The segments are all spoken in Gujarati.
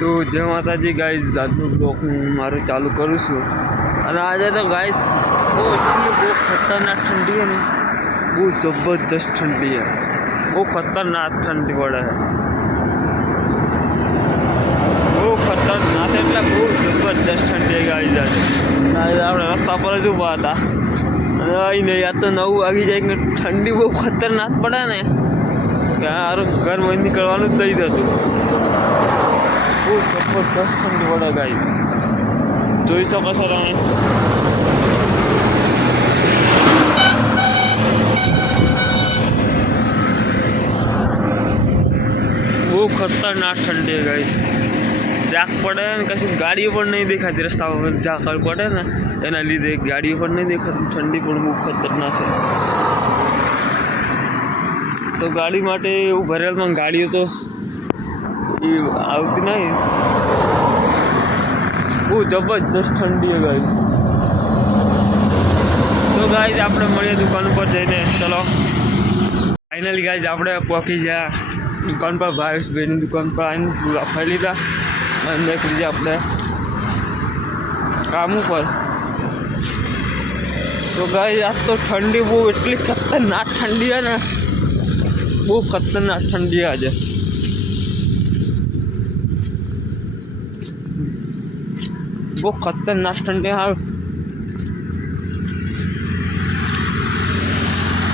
તો જય માતાજી ગાઈસ, આજનો બ્લોગ હું મારું ચાલુ કરું છું. અને આજે તો ગાઈસ બહુ ખતરનાક ઠંડી है ને, બહુ જબરજસ્ત ઠંડી है, બહુ ખતરનાક ઠંડી પડે છે, બહુ ખતરનાક એટલે બહુ જબરજસ્ત ઠંડી ગાઈસ. આજે આપણે રસ્તા પર જ ઊભા હતા અને અહીં નહીં, આ તો 9 વાગી જાય કે ઠંડી બહુ ખતરનાક પડે ને કે સારું ઘરમાં નીકળવાનું જ નહીં થતું. બહુ જબરદસ્ત ઠંડી પડે ગાઈસ, જોઈ શકો છો તમે. બહુ ખતરનાક ઠંડી ગાઈસ. ઝાક પડે ને કશું ગાડીઓ પણ નહીં દેખાતી, રસ્તા પર ઝાકળ પડે ને એના લીધે ગાડીઓ પણ નહીં દેખાતી. ઠંડી પણ બહુ ખતરનાક છે. તો ગાડી માટે એવું ભરેલમાં ગાડીઓ તો એ આવતી નહીં. બહુ જબરજસ્ત ઠંડી છે ગાઈસ. તો ગાઈસ આપણે મળીએ દુકાન ઉપર જઈને. ચલો ફાઇનલી ગાઈસ આપણે પહોંચી ગયા દુકાન પર. ભાવેશભાઈની દુકાન પર આવીને પૂરા ખાઈ લીધા અને નીકળી ગયા આપણે કામ ઉપર. તો ગાઈસ આજ તો ઠંડી બહુ એટલી ખતરનાક ઠંડી છે ને, બહુ ખતરનાક ઠંડી આજે. બહુ ખતરનાક ઠંડી. હા,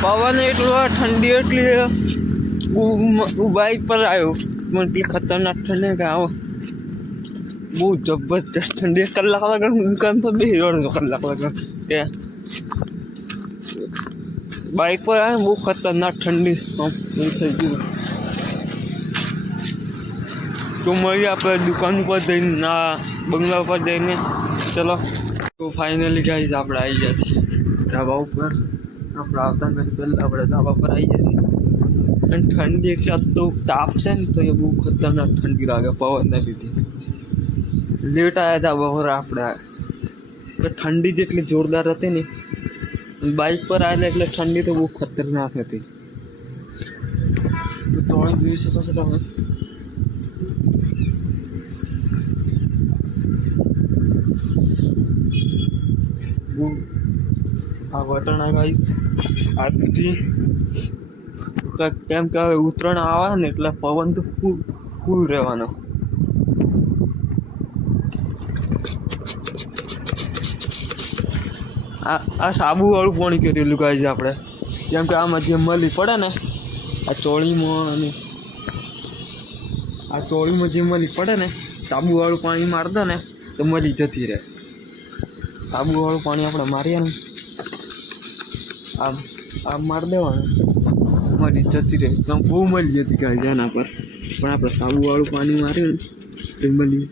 પવન એટલો, ઠંડી એટલી. હું બાઇક પર આવ્યો, એટલી ખતરનાક ઠંડી કે આવો બહુ જબરજસ્ત ઠંડી. કલાક લાગે હું દુકાન પર બેસી રહ્યો, કલાક લાગે કે બાઇક પર આવે. બહુ ખતરનાક ઠંડી થઈ ગયું. તો મળીએ આપણે દુકાન ઉપર જઈને, ના બંગલા ઉપર જઈને. ચલો તો ફાઇનલી ગાઈસ આપણે આવી ગયા છીએ ધાબા ઉપર. આપણે આવતા નથી પહેલાં આપણે ધાબા પર આવી ગયા છીએ. અને ઠંડી એટલે તો તાપ છે ને, તો એ બહુ ખતરનાક ઠંડી લાગે પવનના લીધે. લેટ આવ્યા ધાબા પર આપણે, ઠંડી જેટલી જોરદાર હતી ને, બાઇક પર આવેલા એટલે ઠંડી તો બહુ ખતરનાક હતી. તો તોડી જોઈ શકો છો તમે. આ વટણા ગાઈસ આ બીજી કેમ કે હવે ઉત્તરાયણ આવે ને એટલે પવન તો ફૂલ રહેવાનો. આ સાબુવાળું પાણી કરેલું ગાઈસ આપણે, કેમ કે આમાં જે મલી પડે ને આ ચોળીમાં, અને આ ચોળીમાં જે મલી પડે ને, સાબુવાળું પાણી માર દે ને તો મલી જતી રહે. સાબુવાળું પાણી આપણે મારીએ ને, આમ મારી દેવાનું, મળી જતી રહે. તો બહુ મળી હતી ગાઈસ એના પર, પણ આપણે સાબુવાળું પાણી માર્યું ને તો મળી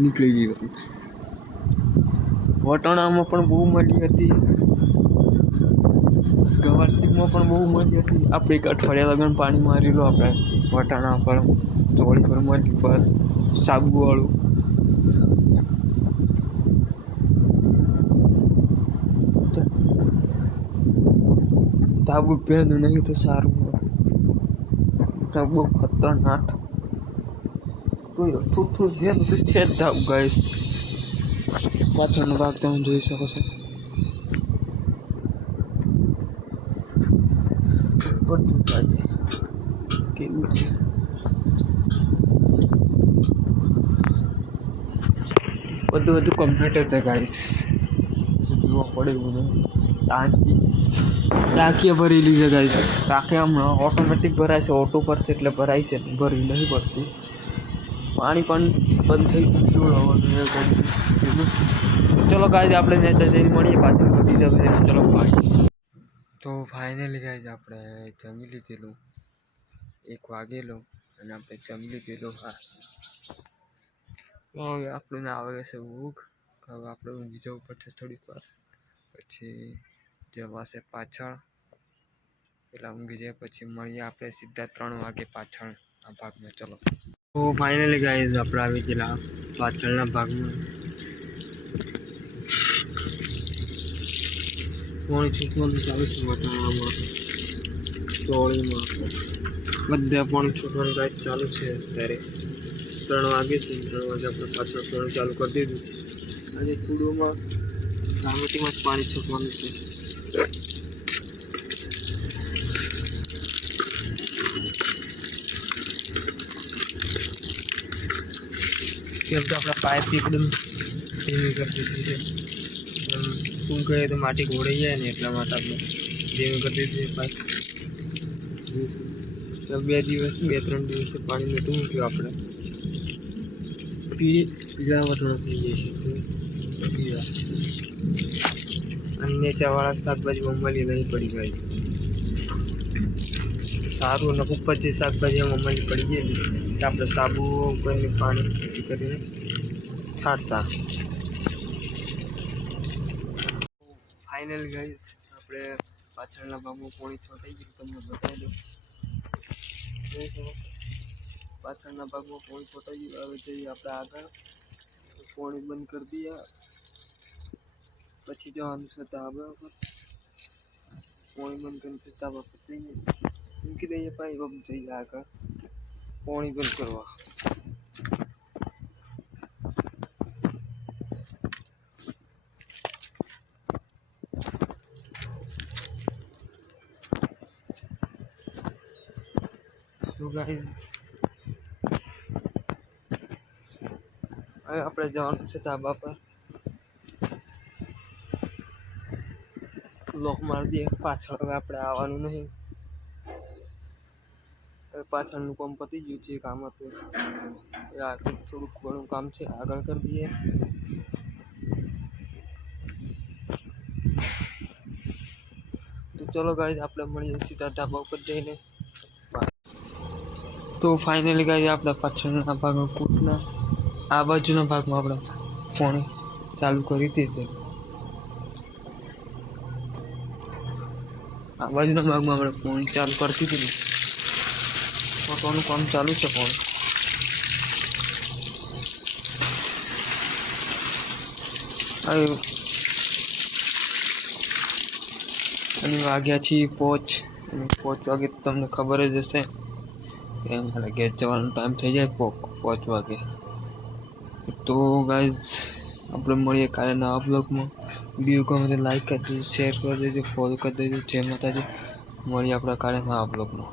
નીકળી ગઈ હતી. વટાણામાં પણ બહુ મળી હતી, ગવારસીમાં પણ બહુ મળી હતી. આપણે એક અઠવાડિયા લગન પાણી મારેલું આપણે વટાણા પર, ચોળી પર, મળી પર, સાબુવાળું. ધાબુ પહેલું નહીં તો સારું, બહુ ખતરનાક. થોડું ધ્યાન તો છે જ ધાબુ ગાઈસ. પાછળનો ભાગ તમે જોઈ શકો છો. બધું કેવું છે, બધું કમ્પ્લીટ છે ગાઈસ. જોવા પડે એવું નહીં. ટાંકી ભરેલી છે ગાઈસ. ટાંકી હમણાં ઓટોમેટિક ભરાય છે, ઓટો પરથી એટલે ભરાય છે, ભરવી નહીં પડતી. પાણી પણ બંધ થઈ ગયું. ચલો ગાઈસ આપણે નેચર જઈને મળીએ પાછળ બીજા બધા. ચલો ભાઈ. તો ફાઇનલી ગાઈસ આપણે જમી લીધેલું, 1 વાગેલો અને આપણે જમી લીધેલું. હા, હવે આપણને આવે છે ઊંઘ. હવે આપણે ઊંઘી જવું પડશે થોડીક વાર, પછી જવાશે પાછળ. પેલા ઊંઘી જાય પછી મળીએ આપણે સીધા 3 વાગે પાછળના ભાગમાં. ચલો તો ફાઇનલી ગાઈસ આપણે આવી ગયેલા પાછળના ભાગમાં. પાણી છૂટવાનું ચાલુ છે વટાણામાં, ચોળીમાં, બધા પાણી છૂટવાનું ગાઈસ ચાલુ છે અત્યારે. 3 વાગે છે. 3 વાગે આપણે પાછળ પાણી ચાલુ કરી દીધું. અને કૂડોમાં સામેતીમાં જ પાણી છોડવાનું છે. કેમ કે આપણા પાઇપ એકદમ ધીમી કરી દીધી છે. શું કહે તો માટી ઘોડાઈ જાય ને એટલા માટે આપણે ધીમી કરી દીધી છે પાઇપ. 2-3 દિવસ પાણી નહોતું મૂક્યું આપણે. પીળા વટણ થઈ જાય છે. અને નીચાવાળા શાકભાજી મમ્મલી નહીં પડી ગઈ. સારું અને ઉપર જે શાકભાજી મમ્મલી પડી ગયેલી તો આપણે સાબુ કરીને પાણી કરીને છાંટતા. ફાઇનલ ગાઈસ આપણે પાછળના ભાગમાં પાણી છોટાઈ ગયું તમને બતાવી દઉં. પાછળના ભાગમાં પાણી છોટાઈ ગયું. હવે જઈએ આપણે આગળ પાણી બંધ કરી દઈએ. પછી જવાનું છે ધાબા પર. પાણી બંધ કરીને ધાબા પર જઈએ મૂકી દઈએ પાઇપ. જઈએ આગળ પાણી બંધ કરવા. તો ગાઈસ હવે આપણે જવાનું છે ધાબા પર. લોક મારી દઈએ પાછળ. હવે આપણે આવવાનું નહીં. હવે પાછળનું કામ પતી ગયું છે. કામ હતું આગળ થોડુંક ઘણું કામ છે આગળ કરી દઈએ. તો ચલો ગાઈસ આપણે મળીએ સીધા ધાબા ઉપર જઈને. તો ફાઇનલી ગાઈસ આપણે પાછળના ભાગમાં કૂટના આ બાજુના ભાગમાં આપણે પાણી ચાલુ કરી દીધું. આ બાજુના ભાગમાં આપણે પાણી ચાલુ કરી દીધું. ફોટોનું કામ ચાલુ છે પાણી. અને વાગ્યા છીએ 5 વાગે. તમને ખબર જ હશે કે મારે ઘેર જવાનો ટાઈમ થઈ જાય 5 વાગે. તો ગાઈઝ આપણે મળીએ કાલે નવા બ્લોગમાં. વિડીયો ગમે તો લાઈક કરી દેજો, શેર કરી દેજો, ફોલો કરી દેજો. જય માતાજી. મળીએ આપણે કાલે નવા બ્લોગમાં.